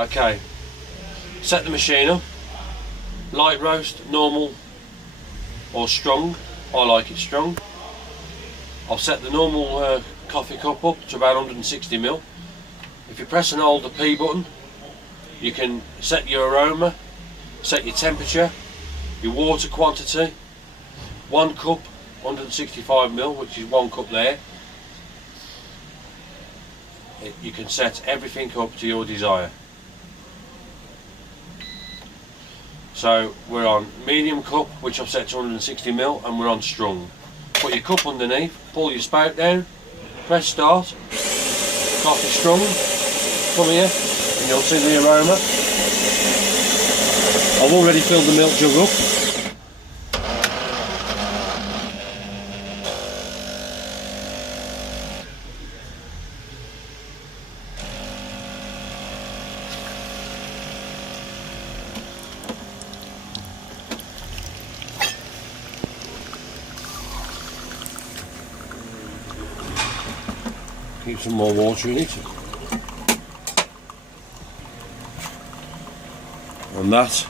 Okay, set the machine up. Light roast, normal or strong. I like it strong. I'll set the normal coffee cup up to about 160ml. If you press and hold the P button, you can set your aroma, set your temperature, your water quantity. 1 cup, 165ml, which is 1 cup there. You can set everything up to your desire. So we're on medium cup, which I've set to 160ml, and we're on strong. Put your cup underneath, pull your spout down, press start, coffee strong, come here, and you'll see the aroma. I've already filled the milk jug up. Keep some more water in it. And that,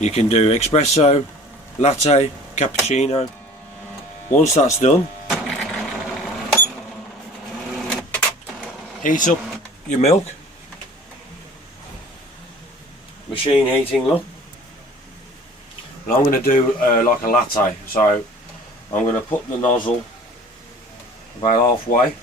you can do espresso, latte, cappuccino. Once that's done, heat up your milk. Machine heating, look. And I'm going to do like a latte, so I'm going to put the nozzle about halfway.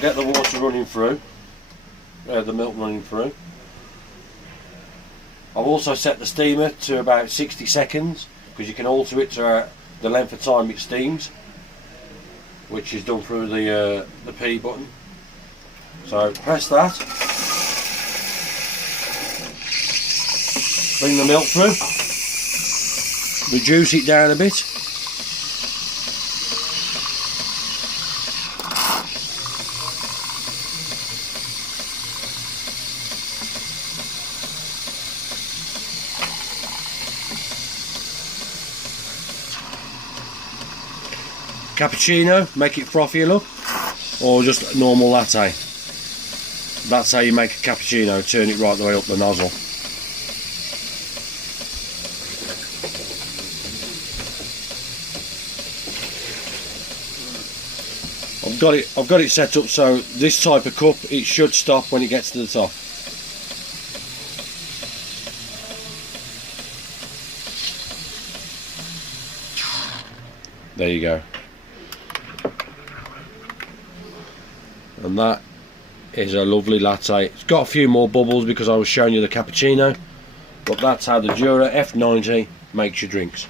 Get the water running through, the milk running through. I've also set the steamer to about 60 seconds because you can alter it to the length of time it steams, which is done through the P button. So press that. Bring the milk through, reduce it down a bit. Cappuccino, make it frothier, look, or just a normal latte. That's how you make a cappuccino, turn it right the way up the nozzle. I've got it set up so this type of cup, it should stop when it gets to the top. There you go. And that is a lovely latte. It's got a few more bubbles because I was showing you the cappuccino, but that's how the Jura F90 makes your drinks.